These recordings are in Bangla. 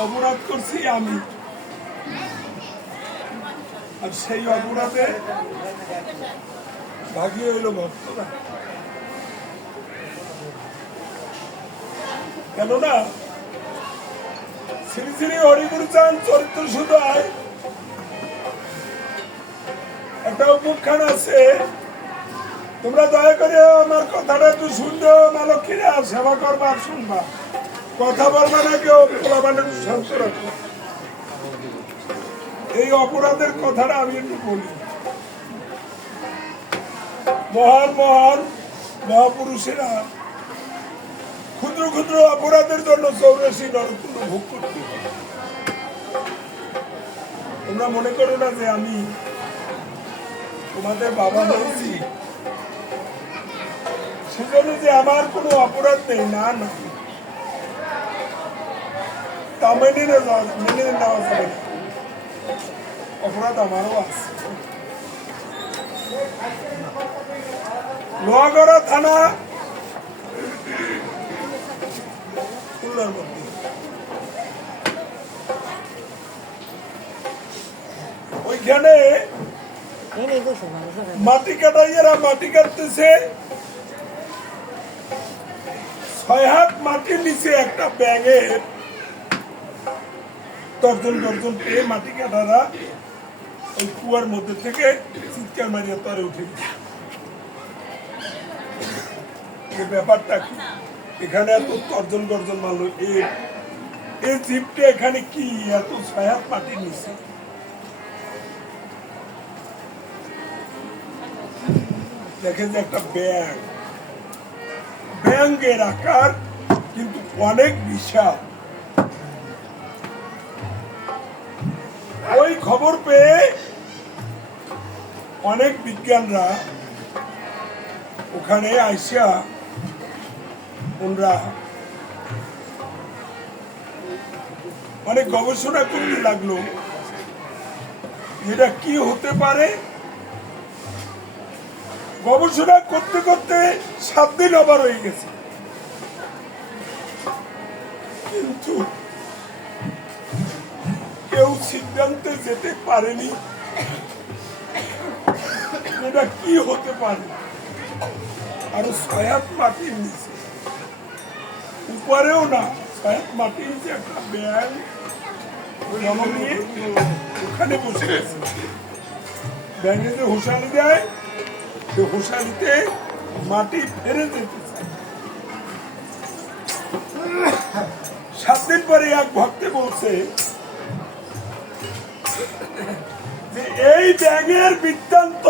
অপরাধ করছি আমি, আর সেই অপরাধে ভাগিয়ে হইল ভক্তরা। কেননা শ্রী শ্রী হরিগুরু চাঁদ চরিত্র সুধায় একটা উপখ্যান আছে, তোমরা দয়া করে আমার কথাটা একটু শুনবে, মা লক্ষ্মীরা সেবা করবা আর শুনবা, কথা বলবা না কেউ, শান্ত রাখো। এই অপরাধের কথাটা আমি একটু বলি। মহান মহান মহাপুরুষেরা ক্ষুদ্র ক্ষুদ্র অপরাধের জন্য 84 নরকুণ্ড ভোগ করতে হয়। তোমরা মনে করো না যে আমি তোমাদের বাবা হয়েছি সেজন্য যে আমার কোনো অপরাধ নেই, না না, তা মেনে নেওয়া যাবে না, অপরাধ আমারও আছে। লোহাগড়া থানা ওইখানে মাটি কাটাইয়েরা মাটি কাটতেছে, 6 হাত মাটির নিচে একটা ব্যাঙের দর্জন পেয়ে মাটি কাটারা ওই কুয়ার মধ্যে থেকে চিৎকার মারিয়া তরে উঠে গেছে। এই ব্যাপারটা কি, এখানে এত গর্জন মারলো, এই জীবটা এখানে কি এত 6 হাত মাটির নিচে? দেখেন যে একটা ব্যাঙের আকার কিন্তু অনেক বিশাল। ওই খবর পেয়ে অনেক বিজ্ঞানরা ওখানে আইসা ওরা অনেক গবেষণা করতে লাগলো, এটা কি হতে পারে। গবেষণা করতে করতে 7 দিন আবার হয়ে গেছে, কিন্তু কেউ সিদ্ধান্তে যেতে পারেনি এটা কি হতে পারে। আর 6 হাত মাটির নিচে, উপরেও না, 6 হাত মাটির নিচে একটা ব্যাঙ নিয়ে ওখানে বসে গেছে। ব্যাঙে যে হুঁশানি দেয়, সে হুঁশানিতে মাটি ফেরে যেতে চায়। 7 দিন পরে এক ভক্তে বলছে যে এই ব্যাঙের বৃত্তান্ত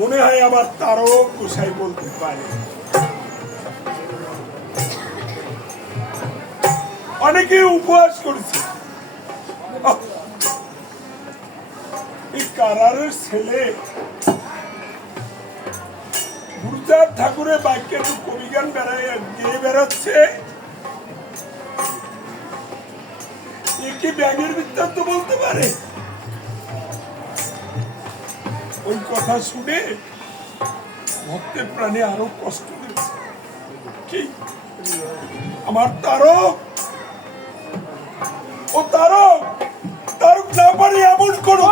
মনে হয় আমার তারক গোসাই বলতে পারে। অনেকে উপহাস করেছে, এই কারারের ছেলে গুরুচাঁদ ঠাকুরের বাক্যে একটু কবিগান গেয়ে বেড়াচ্ছে, কি ব্যাঙের বৃত্তান্ত বলতে পারে। ওই কথা শুনে ভক্তের প্রাণে আরো কষ্ট হয়েছে, কি আমার তারক, ও তারক না পারে এমন করো।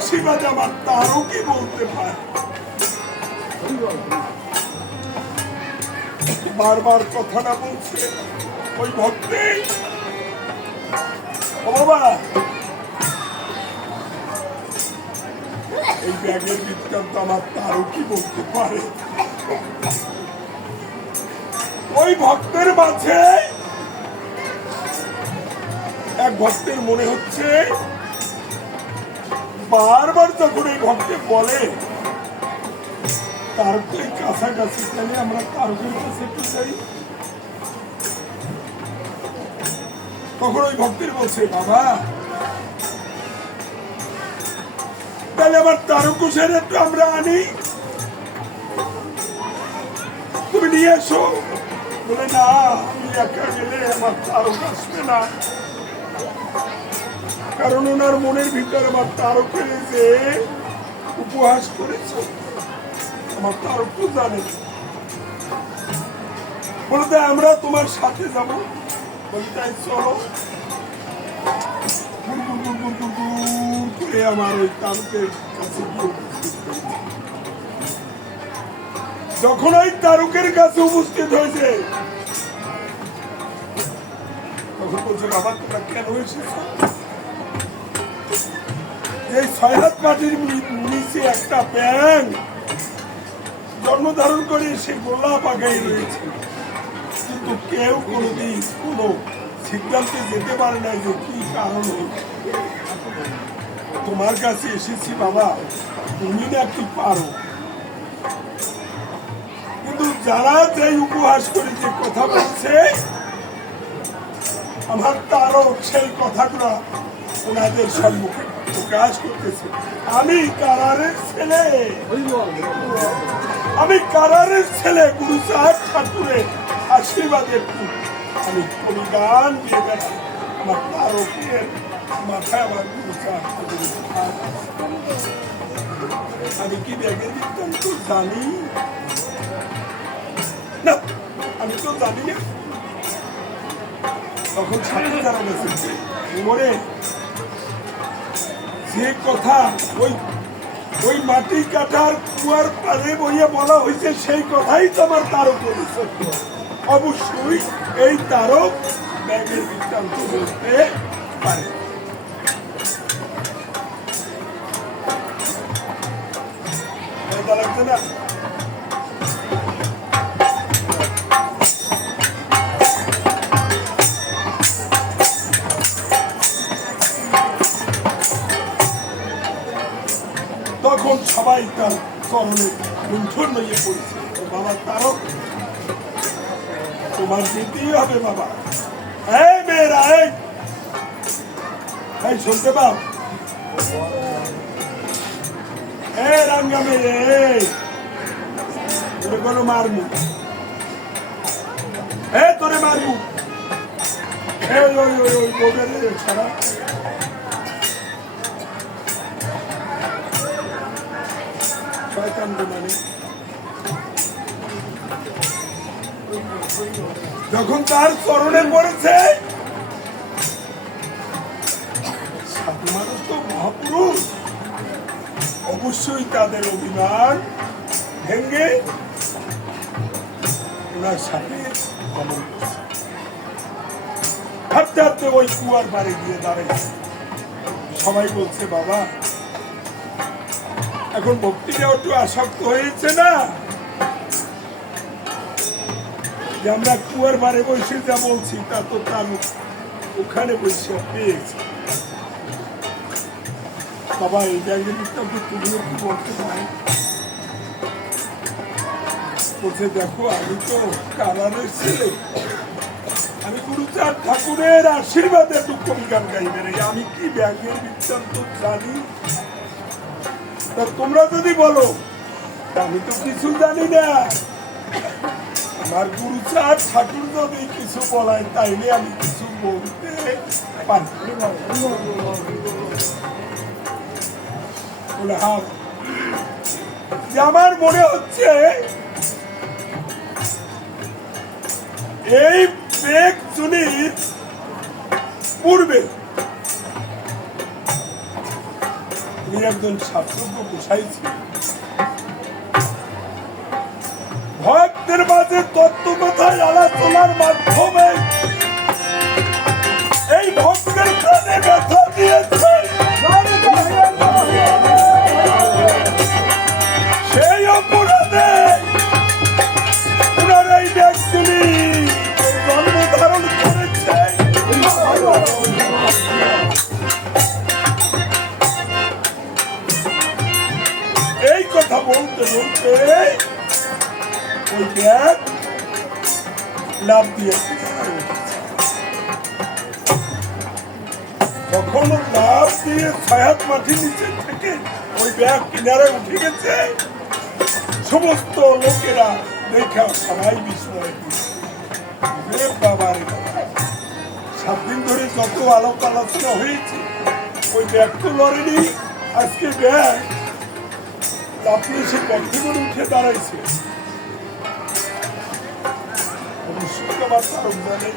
আশীর্বাদ আমার তারও কি বলতে পারে। বারবার কথাটা বলছে ওই ভক্তি, বাবা এই ব্যাগের বৃত্তান্ত আমার তারও কি বলতে পারে। ওই ভক্তের মাঝে এক ভক্তের মনে হচ্ছে বারবার যখন এই ভক্তে বলে তারকের কাছাকাছি, তাহলে আমরা তারকের কাছে একটু চাই। তখন ওই ভক্তের বলছে, বাবা তাহলে আবার তারক গোসাইয়ের একটু আমরা আনি। আসো, বলে না আমি একা গেলে আমার তারক আসবে না, কারণ ওনার মনের ভিতরে আমার তারকের যে উপহাস করেছ আমার তারক তো জানে। বলতে আমরা তোমার সাথে যাবো, বলি তাই চলো। করে আমার ওই তারকের কাছে যখন ওই তারকের কাছে উপস্থিত হয়েছে তখন বলছে বাবা তোমরা কেন এসেছ? এই 6 হাত মাটির নিচে একটা ব্যাঙ জন্মধারণ করে সে গোলাপ আগাই রয়েছে, কিন্তু কেউ কোনোদিন কোনো সিদ্ধান্তে যেতে পারে না যে কি কারণ হয়েছে। তোমার কাছে এসেছি বাবা, তুমি নাকি পারো। কিন্তু যারা যে উপহাস করে যে কথা বলছে আমার তারক সেই কথাগুলো ওনাদের সম্মুখে প্রকাশ করতেছে। আমি কারারের ছেলে, আমি কারারের ছেলে, গুরু সাহেব ঠাকুরের আশীর্বাদের আমি পরিগান দিয়ে বেড়াই। আমার তারকের মাথায় আমার গুরু সাহেব আমি কি ব্যাগের বৃত্তান্ত জানি না, আমি তো জানি না। তখন ছাত্র যারা গেছে মরে যে কথা ওই মাটি কাটার কুয়ার পারে বইয়ে বলা হয়েছে সেই কথাই তো আমার তারকের সত্য। অবশ্যই এই তারক ব্যাগের বৃত্তান্ত বলতে পারে। লাগছে না? তখন সবাই তার চরণে গুঞ্জন হয়ে পড়েছে। বাবা তারক তোমার যেতেই হবে বাবা। এই মেয়েরা এই শুনতে পাও? রাঙ্গা মেয়ে কোনো মারমু, তোরে মারমু ছাড়া। যখন তার চরণে পড়েছে, সাধু মানুষ তো মহাপুরুষ, অবশ্যই তাদের অভিমান ভেঙে ওনার সাথে গমন করছে। হাঁটতে হাঁটতে ওই কুয়ার বাড়ি গিয়ে দাঁড়াইছে। সবাই বলছে বাবা এখন ভক্তিটা একটু আসক্ত হয়েছে না, যে আমরা কুয়ার বাড়ি বসে যা বলছি তা তো তার ওখানে বসে পেয়েছে। বাবা এই জায়গাটা তুমিও কি বলতে পারি? বলছে দেখো আমি তো কারারের ছেলে, আমি গুরুচাঁদ ঠাকুরের আশীর্বাদে দুঃখ গান গাইবে রে, আমি কি ব্যাগের বৃত্তান্ত জানি? তোমরা যদি বলো আমি তো কিছু জানি না, আমার গুরুচাঁদ ঠাকুর যদি কিছু বলায় তাইলে আমি কিছু বলতে পারি। বলে হ্যাঁ, আমার মনে হচ্ছে এই বেগ চুনির পূর্বে তিনি একজন ছাত্রজ্ঞ বসাইছি, ভক্তের মাঝে তত্ত্ব কথায় আলোচনার মাধ্যমে এই ভক্তের প্রাণে ব্যথা দিয়েছে। সেই অপরাধে ওনার এই ব্যক্তি জন্মধারণ করেছে। এই কথা বলতে বলতে ওই ব্যাগ লাভ দিয়েছে। তখন লাভ দিয়ে 6 হাত মাটির নিচে থেকে ওই ব্যাগ কিনারে উঠে গেছে। সমস্ত লোকেরা দেখে সবাই বিস্ময় বাবার 7 দিন ধরে যত আলোক আলোচনা হয়েছে ওই ব্যাগ তো লড়েনি, আজকে ব্যাগ আপনি সে পক্ষে করে উঠে দাঁড়াইছে। অবশ্যই আমার তারক জানে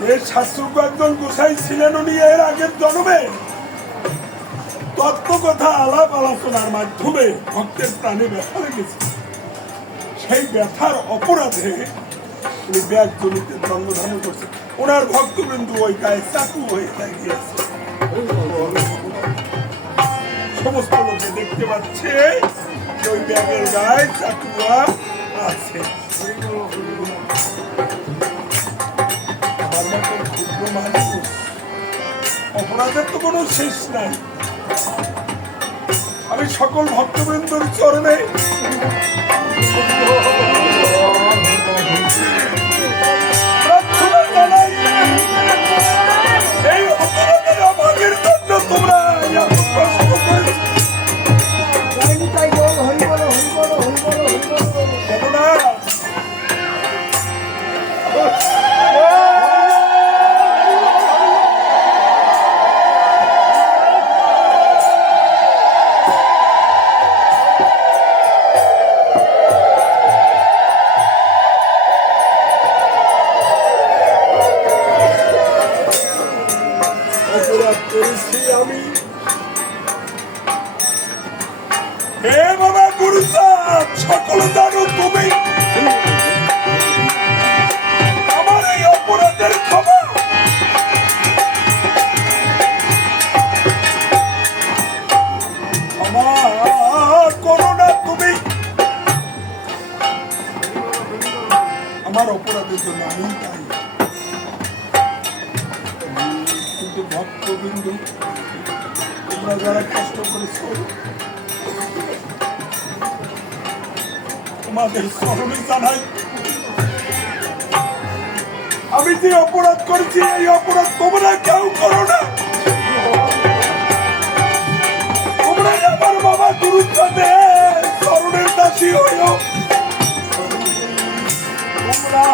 যে শাস্ত্রজ্ঞ একজন গোসাই ছিলেন, উনি এর আগের জন্মে তত্ত্ব কথা আলাপ আলোচনার মাধ্যমে ভক্তের প্রাণে ব্যথা লেগেছে। সেই ব্যথার অপরাধে উনি ব্যাগ জমিতে জন্ম ধারণ করছে। ওনার ভক্তবৃন্দু ওই গায়ে চাকু হয়ে গিয়েছে। সমস্ত লোকে দেখতে পাচ্ছে ওই ব্যাগের গায়ে চাকুয়া আছে। অপরাধের তো কোনো শেষ নাই। আমি সকল ভক্তবৃন্দর চরণে প্রার্থনা জানাই, এই অপরাধের অভাগের জন্য তোমরা কষ্ট করেছ। আমি হে বাবা গুরু সকল জানো তুমি আমার এই অপরাধের ক্ষমা করো না। তুমি আমার অপরাধের জন্য আমি দায়ী, কিন্তু ভক্তবিন্দু তোমরা যারা কষ্ট করেছ তোমাদের চরণে জানাই, আমি যে অপরাধ করেছি এই অপরাধ তোমরা কেউ করো না। তোমরা আমার বাবা গুরুত্বের চরণের দাসী হইও। তোমরা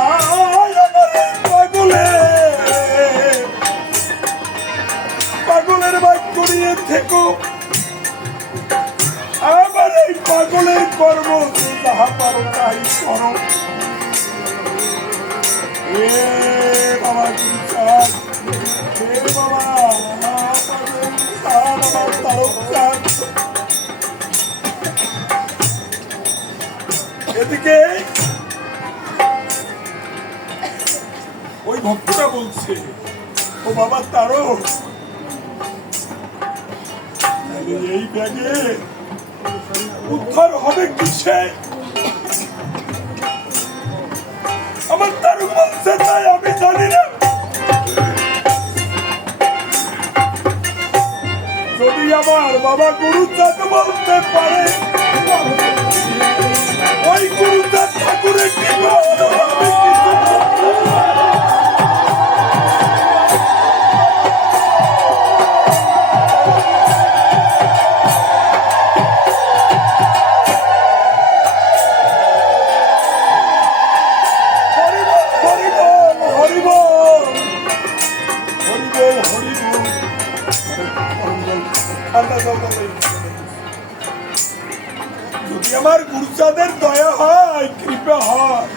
পাগলের বাদ করিয়ে থেকো, আমার এই পাগলের কর্ম যাহা পারো তাই করো। হে বাবা গুরুচাঁদ, হে বাবা আমার তারক চাঁদ, এদিকে ওই ভক্তটা বলছে, ও বাবা তারক এই ব্যাগে উদ্ধার হবে কিসে? আমার তারক বলছে তাই আমি জানি না। যদি আমার বাবা গুরুচাঁদ বলতে পারে, ওই গুরুচাঁদ ঠাকুরের কি যদি আমার গুরুচাঁদের দয়া হয়, কৃপা হয়,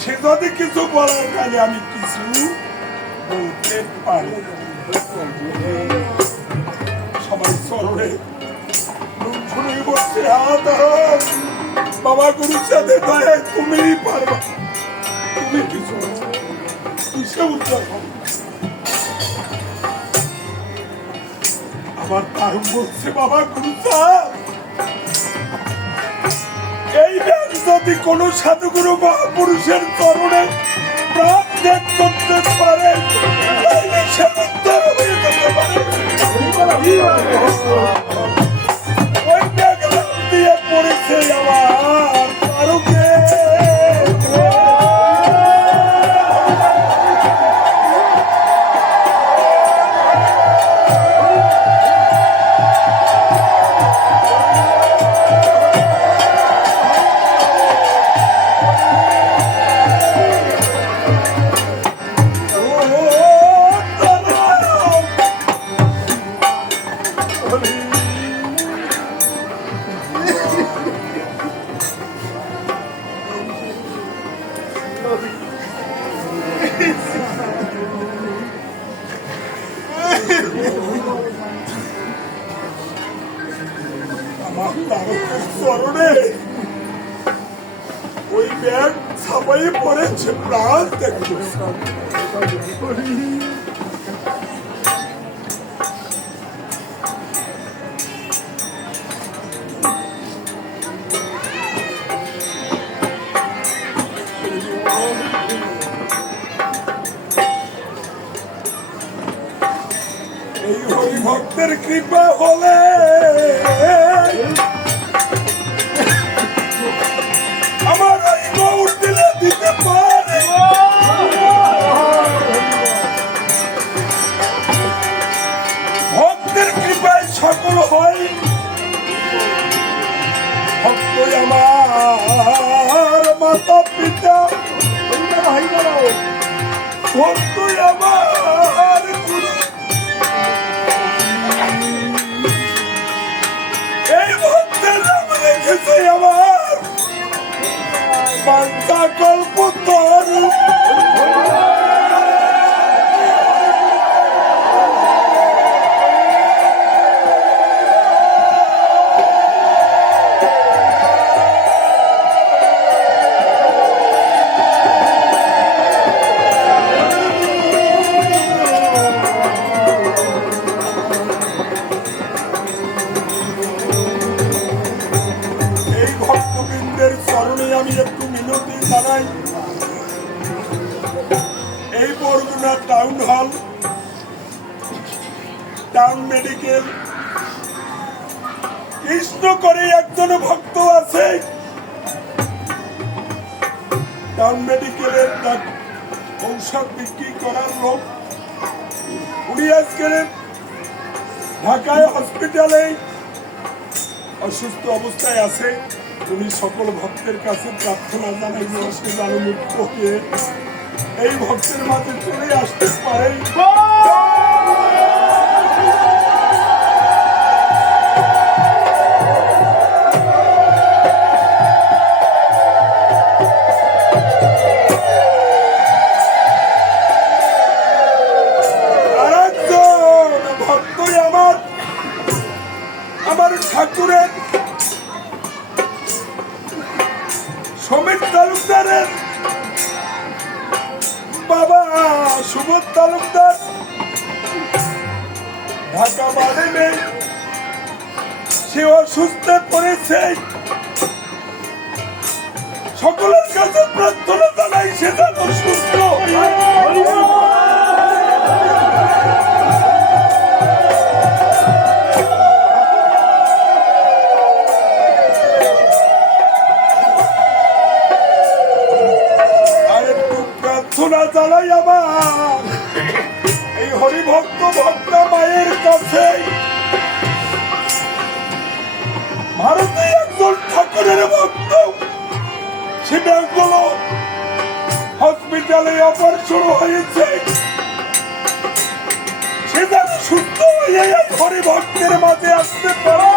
সে যদি কিছু বলার তাহলে আমি কিছু বলতে পারি। সবাই চরণে শুনে বলছে, বাবা গুরুচাঁদের দয়া তুমি পারবা, তুমি কিছু কিসে উদ্ধার হবে। আমার তারক বলছে, বাবা গুরুচাঁদ এই ব্যাগ যদি কোন সাধুগুরু মহাপুরুষের চরণে প্রাণ ত্যাগ করতে পারে তাহলে সে উদ্ধার হয়ে যেতে পারে। ওই ব্যাগ দিয়ে পড়েছে আমার তারকে। প্রাণ ত্যাগ করছে। এই হরি ভক্তের কৃপা হলে আমার ওই গৌর দিলে দিতে পারে। ভক্তের কৃপায় সকল হয়, ভক্ত আমার মাতা পিতা, ভক্ত আমার গুরু। এই ভক্তের নাম রেখেছে আমার বাঞ্ছা কল্পতরু। আমি একটু মিনতি জানাই। এই Barguna town hall, town medical Krishna করে একজন ভক্ত আছে। টাউন মেডিকেলের ঔষধ বিক্রি করার লোক, উনি আজকে ঢাকায় হসপিটালে অসুস্থ অবস্থায় আছে। উনি সকল ভক্তের কাছে প্রার্থনা জানাই সে যেন মুক্ত হয়ে এই ভক্তের মাঝে চলে আসতে পারে। আরেকজন ভক্তই আমার ঠাকুরের সমীর তালুকদারের বাবা সুবোধ তালুকদার ঢাকা বাড়ি নেই, সে অসুস্থ পড়েছে। সকলের কাছে প্রার্থনা জানাই সে যেন সুস্থ প্রার্থনা জানাই আবার এই হরিভক্ত ভক্তা মায়ের কাছে। ভারতে একজন ঠাকুরের ভক্ত, সে ব্যাঙ্গালোর হসপিটালে অপারেশন হয়েছে। সে যেন সুস্থ হয়ে হরিভক্তের মাঝে আসতে পারে।